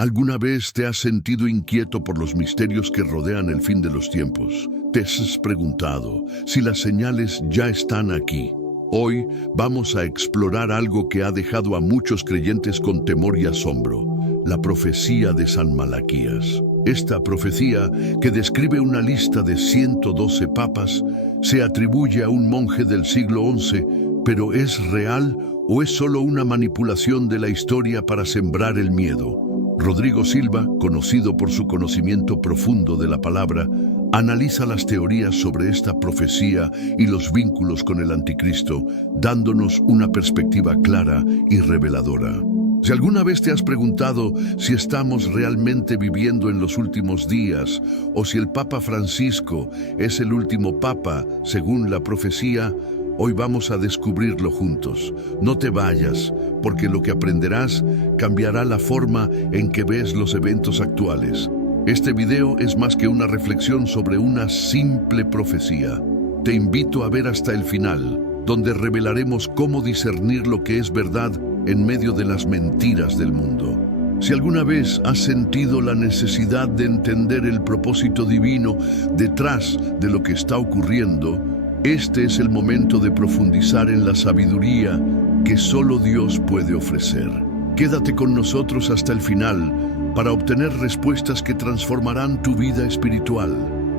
¿Alguna vez te has sentido inquieto por los misterios que rodean el fin de los tiempos? ¿Te has preguntado si las señales ya están aquí? Hoy vamos a explorar algo que ha dejado a muchos creyentes con temor y asombro: la profecía de San Malaquías. Esta profecía, que describe una lista de 112 papas, se atribuye a un monje del siglo XI, pero ¿es real o es solo una manipulación de la historia para sembrar el miedo? Rodrigo Silva, conocido por su conocimiento profundo de la palabra, analiza las teorías sobre esta profecía y los vínculos con el anticristo, dándonos una perspectiva clara y reveladora. Si alguna vez te has preguntado si estamos realmente viviendo en los últimos días o si el Papa Francisco es el último papa según la profecía, hoy vamos a descubrirlo juntos. No te vayas, porque lo que aprenderás cambiará la forma en que ves los eventos actuales. Este video es más que una reflexión sobre una simple profecía. Te invito a ver hasta el final, donde revelaremos cómo discernir lo que es verdad en medio de las mentiras del mundo. Si alguna vez has sentido la necesidad de entender el propósito divino detrás de lo que está ocurriendo, este es el momento de profundizar en la sabiduría que solo Dios puede ofrecer. Quédate con nosotros hasta el final para obtener respuestas que transformarán tu vida espiritual.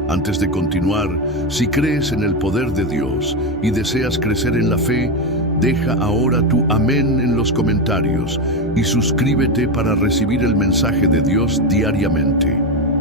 Antes de continuar, si crees en el poder de Dios y deseas crecer en la fe, deja ahora tu amén en los comentarios y suscríbete para recibir el mensaje de Dios diariamente.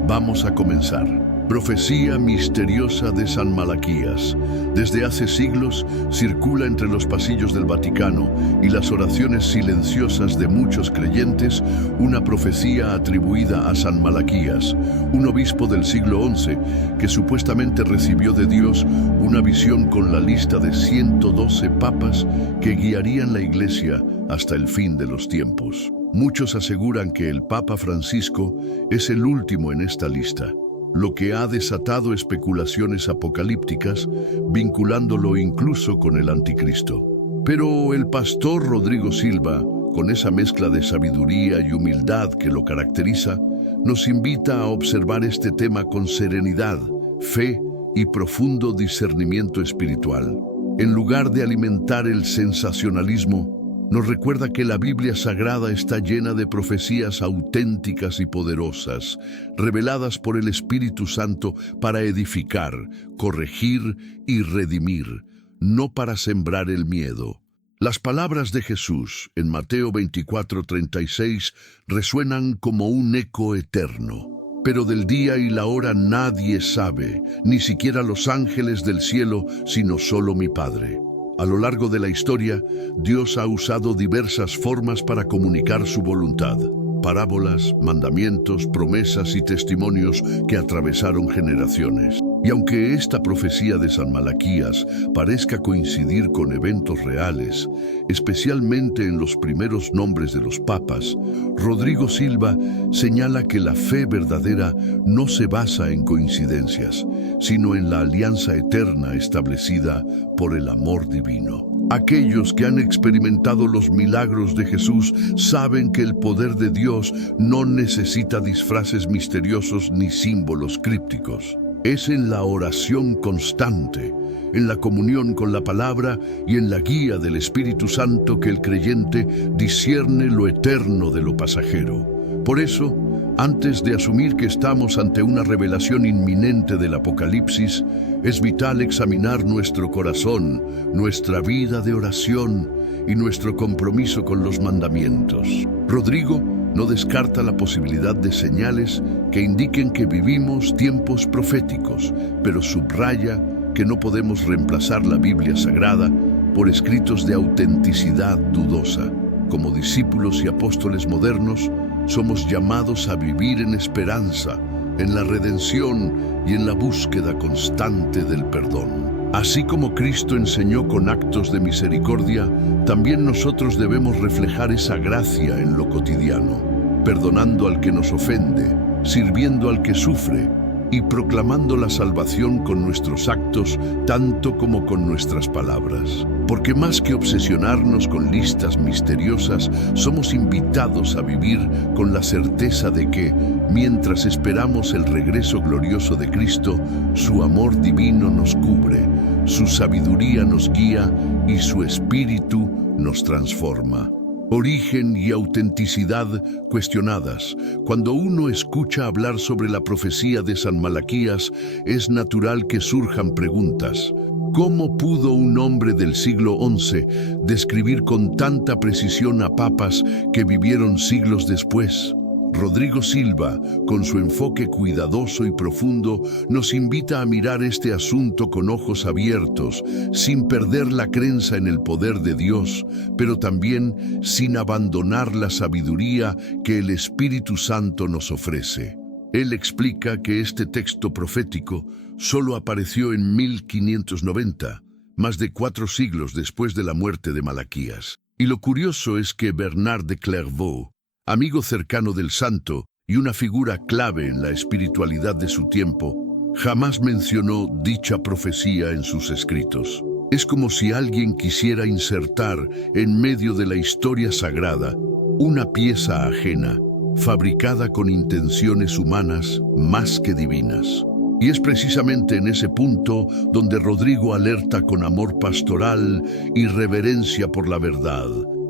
Vamos a comenzar. Profecía misteriosa de San Malaquías. Desde hace siglos circula entre los pasillos del Vaticano y las oraciones silenciosas de muchos creyentes una profecía atribuida a San Malaquías, un obispo del siglo XI que supuestamente recibió de Dios una visión con la lista de 112 papas que guiarían la Iglesia hasta el fin de los tiempos. Muchos aseguran que el Papa Francisco es el último en esta lista, lo que ha desatado especulaciones apocalípticas, vinculándolo incluso con el anticristo. Pero el pastor Rodrigo Silva, con esa mezcla de sabiduría y humildad que lo caracteriza, nos invita a observar este tema con serenidad, fe y profundo discernimiento espiritual. En lugar de alimentar el sensacionalismo, nos recuerda que la Biblia Sagrada está llena de profecías auténticas y poderosas, reveladas por el Espíritu Santo para edificar, corregir y redimir, no para sembrar el miedo. Las palabras de Jesús en Mateo 24:36 resuenan como un eco eterno. Pero del día y la hora nadie sabe, ni siquiera los ángeles del cielo, sino solo mi Padre. A lo largo de la historia, Dios ha usado diversas formas para comunicar su voluntad: parábolas, mandamientos, promesas y testimonios que atravesaron generaciones. Y aunque esta profecía de San Malaquías parezca coincidir con eventos reales, especialmente en los primeros nombres de los papas, Rodrigo Silva señala que la fe verdadera no se basa en coincidencias, sino en la alianza eterna establecida por el amor divino. Aquellos que han experimentado los milagros de Jesús saben que el poder de Dios no necesita disfraces misteriosos ni símbolos crípticos. Es en la oración constante, en la comunión con la palabra y en la guía del Espíritu Santo que el creyente discierne lo eterno de lo pasajero. Por eso, antes de asumir que estamos ante una revelación inminente del Apocalipsis, es vital examinar nuestro corazón, nuestra vida de oración y nuestro compromiso con los mandamientos. Rodrigo no descarta la posibilidad de señales que indiquen que vivimos tiempos proféticos, pero subraya que no podemos reemplazar la Biblia Sagrada por escritos de autenticidad dudosa. Como discípulos y apóstoles modernos, somos llamados a vivir en esperanza, en la redención y en la búsqueda constante del perdón. Así como Cristo enseñó con actos de misericordia, también nosotros debemos reflejar esa gracia en lo cotidiano, perdonando al que nos ofende, sirviendo al que sufre y proclamando la salvación con nuestros actos tanto como con nuestras palabras. Porque más que obsesionarnos con listas misteriosas, somos invitados a vivir con la certeza de que, mientras esperamos el regreso glorioso de Cristo, su amor divino nos cubre, su sabiduría nos guía y su espíritu nos transforma. Origen y autenticidad cuestionadas. Cuando uno escucha hablar sobre la profecía de San Malaquías, es natural que surjan preguntas. ¿Cómo pudo un hombre del siglo XI describir con tanta precisión a papas que vivieron siglos después? Rodrigo Silva, con su enfoque cuidadoso y profundo, nos invita a mirar este asunto con ojos abiertos, sin perder la creencia en el poder de Dios, pero también sin abandonar la sabiduría que el Espíritu Santo nos ofrece. Él explica que este texto profético solo apareció en 1590, más de 4 siglos después de la muerte de Malaquías. Y lo curioso es que Bernard de Clairvaux, amigo cercano del santo y una figura clave en la espiritualidad de su tiempo, jamás mencionó dicha profecía en sus escritos. Es como si alguien quisiera insertar en medio de la historia sagrada una pieza ajena, fabricada con intenciones humanas más que divinas. Y es precisamente en ese punto donde Rodrigo alerta con amor pastoral y reverencia por la verdad.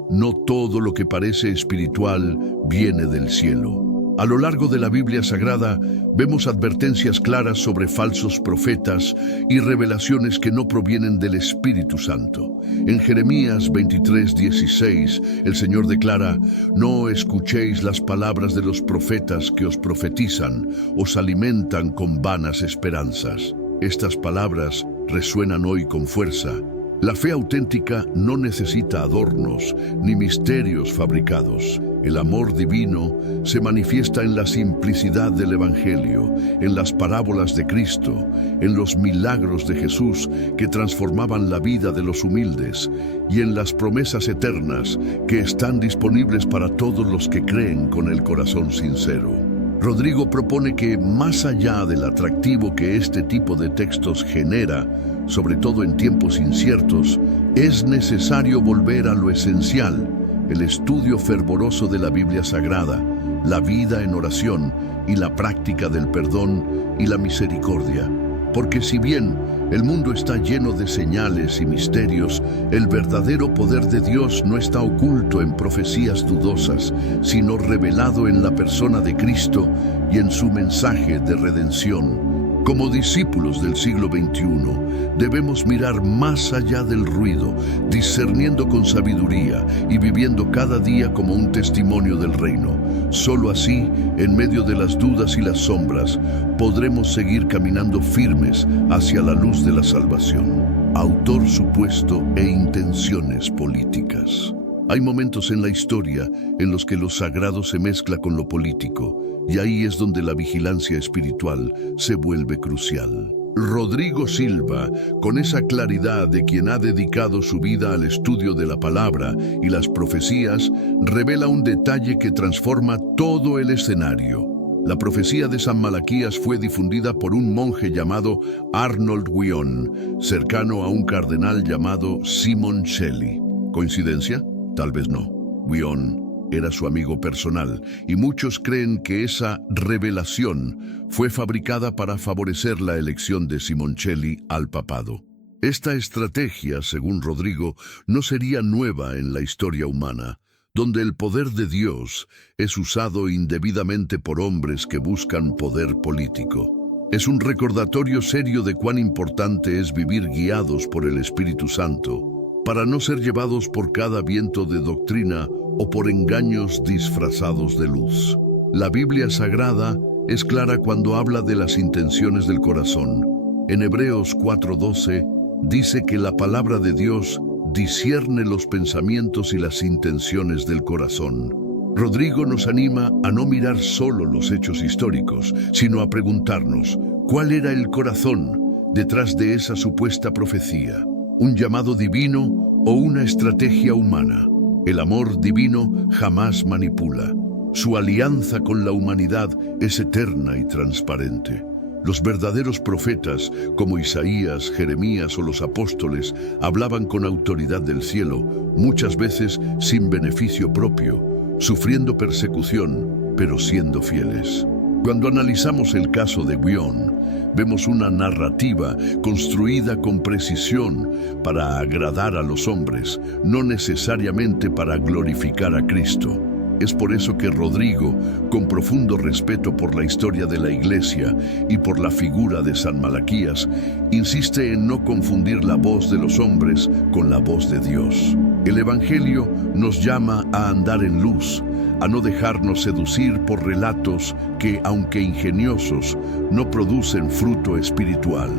No todo lo que parece espiritual viene del cielo. A lo largo de la Biblia Sagrada vemos advertencias claras sobre falsos profetas y revelaciones que no provienen del Espíritu Santo. En Jeremías 23:16, el Señor declara: «No escuchéis las palabras de los profetas que os profetizan, os alimentan con vanas esperanzas». Estas palabras resuenan hoy con fuerza. La fe auténtica no necesita adornos ni misterios fabricados. El amor divino se manifiesta en la simplicidad del Evangelio, en las parábolas de Cristo, en los milagros de Jesús que transformaban la vida de los humildes y en las promesas eternas que están disponibles para todos los que creen con el corazón sincero. Rodrigo propone que, más allá del atractivo que este tipo de textos genera, sobre todo en tiempos inciertos, es necesario volver a lo esencial, el estudio fervoroso de la Biblia Sagrada, la vida en oración y la práctica del perdón y la misericordia. Porque si bien el mundo está lleno de señales y misterios, el verdadero poder de Dios no está oculto en profecías dudosas, sino revelado en la persona de Cristo y en su mensaje de redención. Como discípulos del siglo XXI, debemos mirar más allá del ruido, discerniendo con sabiduría y viviendo cada día como un testimonio del reino. Solo así, en medio de las dudas y las sombras, podremos seguir caminando firmes hacia la luz de la salvación. Autor supuesto e intenciones políticas. Hay momentos en la historia en los que lo sagrado se mezcla con lo político, y ahí es donde la vigilancia espiritual se vuelve crucial. Rodrigo Silva, con esa claridad de quien ha dedicado su vida al estudio de la palabra y las profecías, revela un detalle que transforma todo el escenario. La profecía de San Malaquías fue difundida por un monje llamado Arnold Wion, cercano a un cardenal llamado Simoncelli. ¿Coincidencia? Tal vez no. Wion era su amigo personal, y muchos creen que esa revelación fue fabricada para favorecer la elección de Simoncelli al papado. Esta estrategia, según Rodrigo, no sería nueva en la historia humana, donde el poder de Dios es usado indebidamente por hombres que buscan poder político. Es un recordatorio serio de cuán importante es vivir guiados por el Espíritu Santo, para no ser llevados por cada viento de doctrina o por engaños disfrazados de luz. La Biblia Sagrada es clara cuando habla de las intenciones del corazón. En Hebreos 4:12 dice que la palabra de Dios discierne los pensamientos y las intenciones del corazón. Rodrigo nos anima a no mirar solo los hechos históricos, sino a preguntarnos, ¿cuál era el corazón detrás de esa supuesta profecía? ¿Un llamado divino o una estrategia humana? El amor divino jamás manipula. Su alianza con la humanidad es eterna y transparente. Los verdaderos profetas, como Isaías, Jeremías o los apóstoles, hablaban con autoridad del cielo, muchas veces sin beneficio propio, sufriendo persecución, pero siendo fieles. Cuando analizamos el caso de Gwion, vemos una narrativa construida con precisión para agradar a los hombres, no necesariamente para glorificar a Cristo. Es por eso que Rodrigo, con profundo respeto por la historia de la Iglesia y por la figura de San Malaquías, insiste en no confundir la voz de los hombres con la voz de Dios. El Evangelio nos llama a andar en luz, a no dejarnos seducir por relatos que, aunque ingeniosos, no producen fruto espiritual.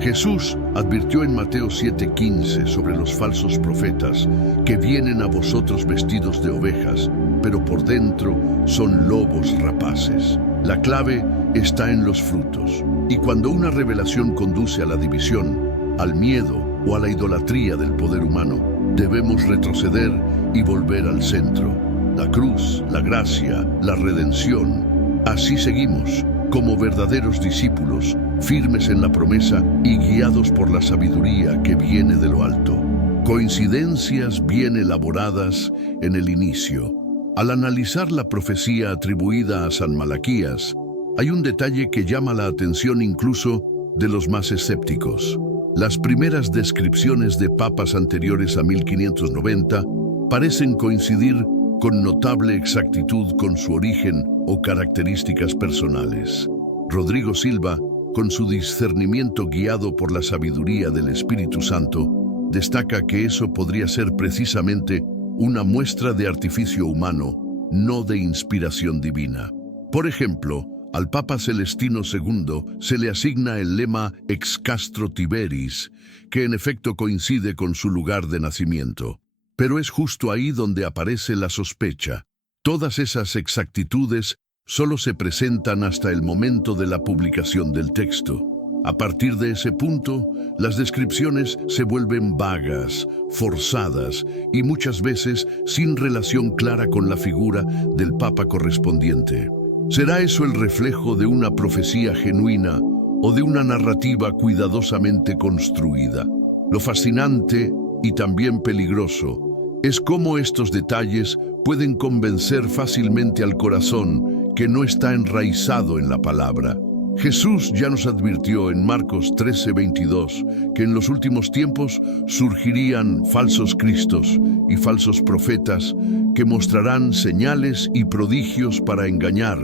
Jesús advirtió en Mateo 7:15 sobre los falsos profetas que vienen a vosotros vestidos de ovejas, pero por dentro son lobos rapaces. La clave está en los frutos. Y cuando una revelación conduce a la división, al miedo o a la idolatría del poder humano, debemos retroceder y volver al centro. La cruz, la gracia, la redención. Así seguimos, como verdaderos discípulos, firmes en la promesa y guiados por la sabiduría que viene de lo alto. Coincidencias bien elaboradas en el inicio. Al analizar la profecía atribuida a San Malaquías, hay un detalle que llama la atención incluso de los más escépticos. Las primeras descripciones de papas anteriores a 1590 parecen coincidir con notable exactitud con su origen o características personales. Rodrigo Silva, con su discernimiento guiado por la sabiduría del Espíritu Santo, destaca que eso podría ser precisamente una muestra de artificio humano, no de inspiración divina. Por ejemplo, al Papa Celestino II se le asigna el lema Ex Castro Tiberis, que en efecto coincide con su lugar de nacimiento. Pero es justo ahí donde aparece la sospecha. Todas esas exactitudes solo se presentan hasta el momento de la publicación del texto. A partir de ese punto, las descripciones se vuelven vagas, forzadas y muchas veces sin relación clara con la figura del Papa correspondiente. ¿Será eso el reflejo de una profecía genuina o de una narrativa cuidadosamente construida? Lo fascinante y también peligroso es cómo estos detalles pueden convencer fácilmente al corazón que no está enraizado en la palabra. Jesús ya nos advirtió en Marcos 13:22 que en los últimos tiempos surgirían falsos cristos y falsos profetas que mostrarán señales y prodigios para engañar,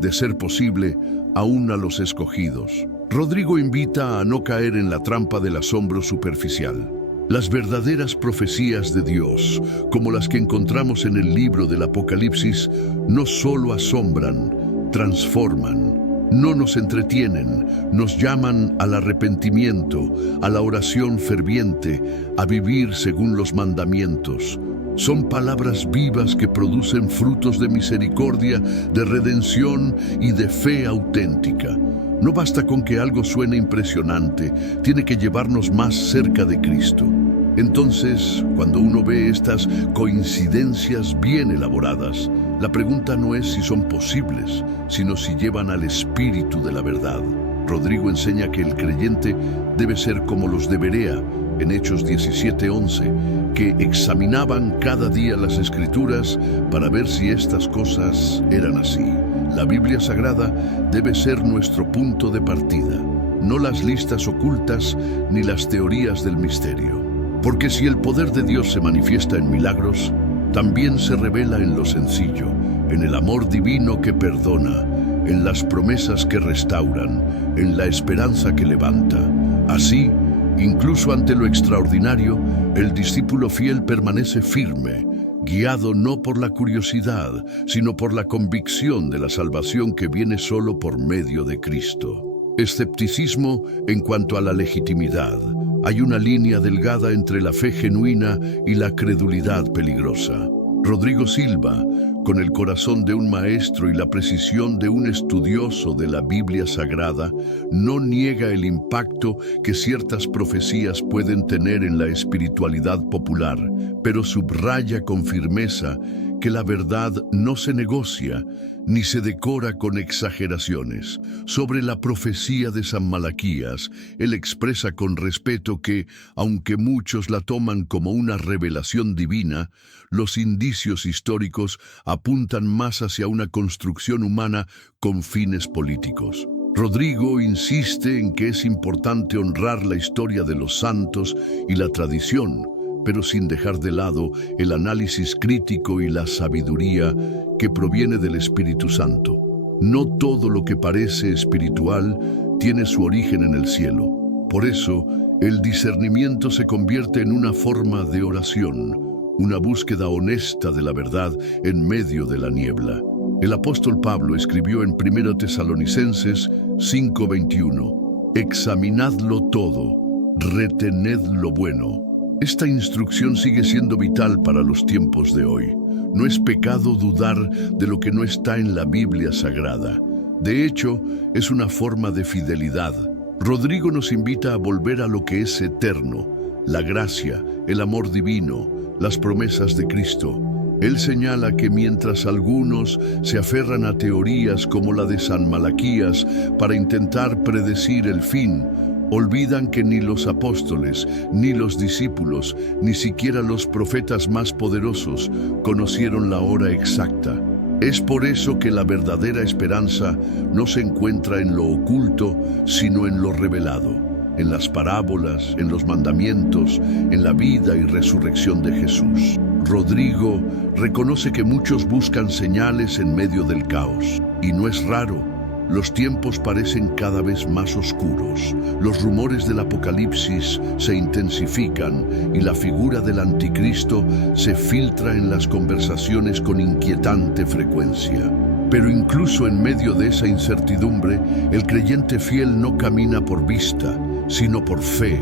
de ser posible, aún a los escogidos. Rodrigo invita a no caer en la trampa del asombro superficial. Las verdaderas profecías de Dios, como las que encontramos en el libro del Apocalipsis, no solo asombran, transforman. No nos entretienen, nos llaman al arrepentimiento, a la oración ferviente, a vivir según los mandamientos. Son palabras vivas que producen frutos de misericordia, de redención y de fe auténtica. No basta con que algo suene impresionante, tiene que llevarnos más cerca de Cristo. Entonces, cuando uno ve estas coincidencias bien elaboradas, la pregunta no es si son posibles, sino si llevan al espíritu de la verdad. Rodrigo enseña que el creyente debe ser como los de Berea, en Hechos 17:11, que examinaban cada día las Escrituras para ver si estas cosas eran así. La Biblia Sagrada debe ser nuestro punto de partida, no las listas ocultas ni las teorías del misterio. Porque si el poder de Dios se manifiesta en milagros, también se revela en lo sencillo, en el amor divino que perdona, en las promesas que restauran, en la esperanza que levanta. Así, incluso ante lo extraordinario, el discípulo fiel permanece firme, guiado no por la curiosidad, sino por la convicción de la salvación que viene solo por medio de Cristo. Escepticismo en cuanto a la legitimidad. Hay una línea delgada entre la fe genuina y la credulidad peligrosa. Rodrigo Silva, con el corazón de un maestro y la precisión de un estudioso de la Biblia Sagrada, no niega el impacto que ciertas profecías pueden tener en la espiritualidad popular, pero subraya con firmeza que la verdad no se negocia ni se decora con exageraciones. Sobre la profecía de San Malaquías, él expresa con respeto que, aunque muchos la toman como una revelación divina, los indicios históricos apuntan más hacia una construcción humana con fines políticos. Rodrigo insiste en que es importante honrar la historia de los santos y la tradición, pero sin dejar de lado el análisis crítico y la sabiduría que proviene del Espíritu Santo. No todo lo que parece espiritual tiene su origen en el cielo. Por eso, el discernimiento se convierte en una forma de oración, una búsqueda honesta de la verdad en medio de la niebla. El apóstol Pablo escribió en 1 Tesalonicenses 5:21, «Examinadlo todo, retened lo bueno». Esta instrucción sigue siendo vital para los tiempos de hoy. No es pecado dudar de lo que no está en la Biblia Sagrada. De hecho, es una forma de fidelidad. Rodrigo nos invita a volver a lo que es eterno, la gracia, el amor divino, las promesas de Cristo. Él señala que mientras algunos se aferran a teorías como la de San Malaquías para intentar predecir el fin, olvidan que ni los apóstoles, ni los discípulos, ni siquiera los profetas más poderosos conocieron la hora exacta. Es por eso que la verdadera esperanza no se encuentra en lo oculto, sino en lo revelado, en las parábolas, en los mandamientos, en la vida y resurrección de Jesús. Rodrigo reconoce que muchos buscan señales en medio del caos, y no es raro. Los tiempos parecen cada vez más oscuros, los rumores del apocalipsis se intensifican y la figura del anticristo se filtra en las conversaciones con inquietante frecuencia. Pero incluso en medio de esa incertidumbre, el creyente fiel no camina por vista, sino por fe,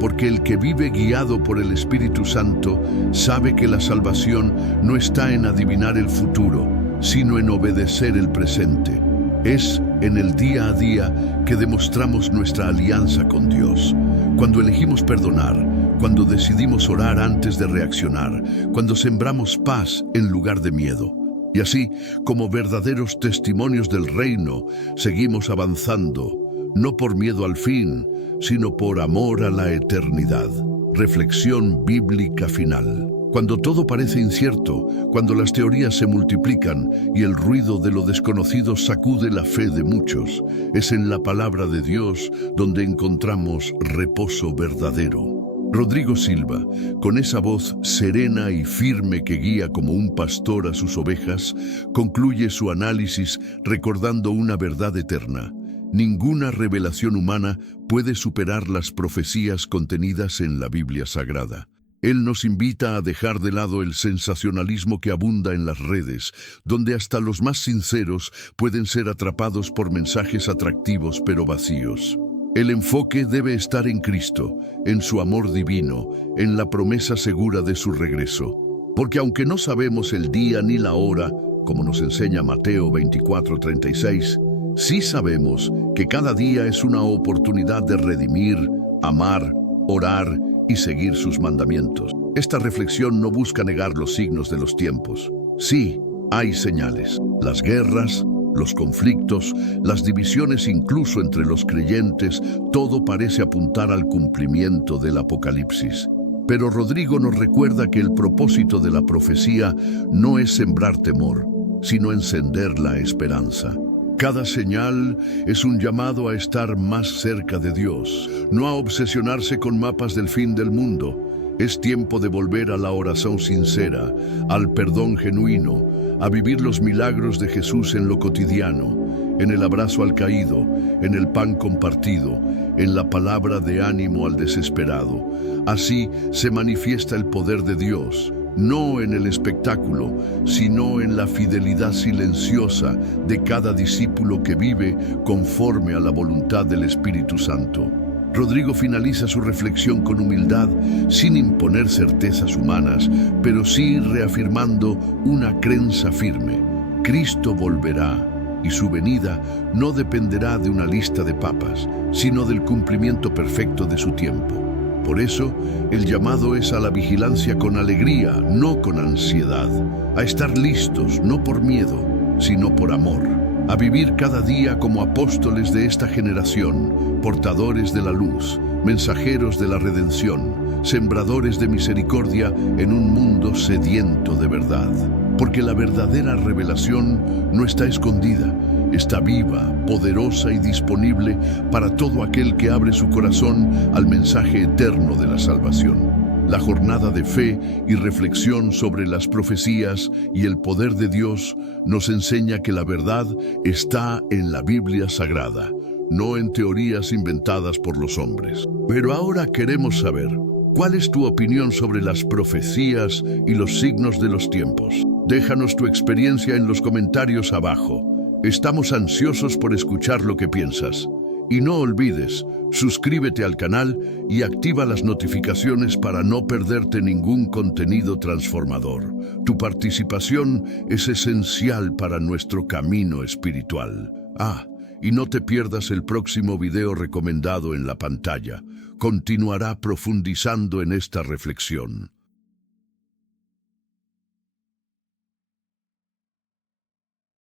porque el que vive guiado por el Espíritu Santo sabe que la salvación no está en adivinar el futuro, sino en obedecer el presente. Es en el día a día que demostramos nuestra alianza con Dios. Cuando elegimos perdonar, cuando decidimos orar antes de reaccionar, cuando sembramos paz en lugar de miedo. Y así, como verdaderos testimonios del reino, seguimos avanzando, no por miedo al fin, sino por amor a la eternidad. Reflexión bíblica final. Cuando todo parece incierto, cuando las teorías se multiplican y el ruido de lo desconocido sacude la fe de muchos, es en la palabra de Dios donde encontramos reposo verdadero. Rodrigo Silva, con esa voz serena y firme que guía como un pastor a sus ovejas, concluye su análisis recordando una verdad eterna. Ninguna revelación humana puede superar las profecías contenidas en la Biblia Sagrada. Él nos invita a dejar de lado el sensacionalismo que abunda en las redes, donde hasta los más sinceros pueden ser atrapados por mensajes atractivos pero vacíos. El enfoque debe estar en Cristo, en su amor divino, en la promesa segura de su regreso. Porque aunque no sabemos el día ni la hora, como nos enseña Mateo 24:36, sí sabemos que cada día es una oportunidad de redimir, amar, orar y seguir sus mandamientos. Esta reflexión no busca negar los signos de los tiempos. Sí, hay señales. Las guerras, los conflictos, las divisiones incluso entre los creyentes, todo parece apuntar al cumplimiento del Apocalipsis. Pero Rodrigo nos recuerda que el propósito de la profecía no es sembrar temor, sino encender la esperanza. Cada señal es un llamado a estar más cerca de Dios, no a obsesionarse con mapas del fin del mundo. Es tiempo de volver a la oración sincera, al perdón genuino, a vivir los milagros de Jesús en lo cotidiano, en el abrazo al caído, en el pan compartido, en la palabra de ánimo al desesperado. Así se manifiesta el poder de Dios, no en el espectáculo, sino en la fidelidad silenciosa de cada discípulo que vive conforme a la voluntad del Espíritu Santo. Rodrigo finaliza su reflexión con humildad, sin imponer certezas humanas, pero sí reafirmando una creencia firme. Cristo volverá, y su venida no dependerá de una lista de papas, sino del cumplimiento perfecto de su tiempo. Por eso, el llamado es a la vigilancia con alegría, no con ansiedad, a estar listos, no por miedo, sino por amor. A vivir cada día como apóstoles de esta generación, portadores de la luz, mensajeros de la redención, sembradores de misericordia en un mundo sediento de verdad. Porque la verdadera revelación no está escondida, está viva, poderosa y disponible para todo aquel que abre su corazón al mensaje eterno de la salvación. La jornada de fe y reflexión sobre las profecías y el poder de Dios nos enseña que la verdad está en la Biblia Sagrada, no en teorías inventadas por los hombres. Pero ahora queremos saber, ¿cuál es tu opinión sobre las profecías y los signos de los tiempos? Déjanos tu experiencia en los comentarios abajo. Estamos ansiosos por escuchar lo que piensas. Y no olvides, suscríbete al canal y activa las notificaciones para no perderte ningún contenido transformador. Tu participación es esencial para nuestro camino espiritual. Y no te pierdas el próximo video recomendado en la pantalla. Continuará profundizando en esta reflexión.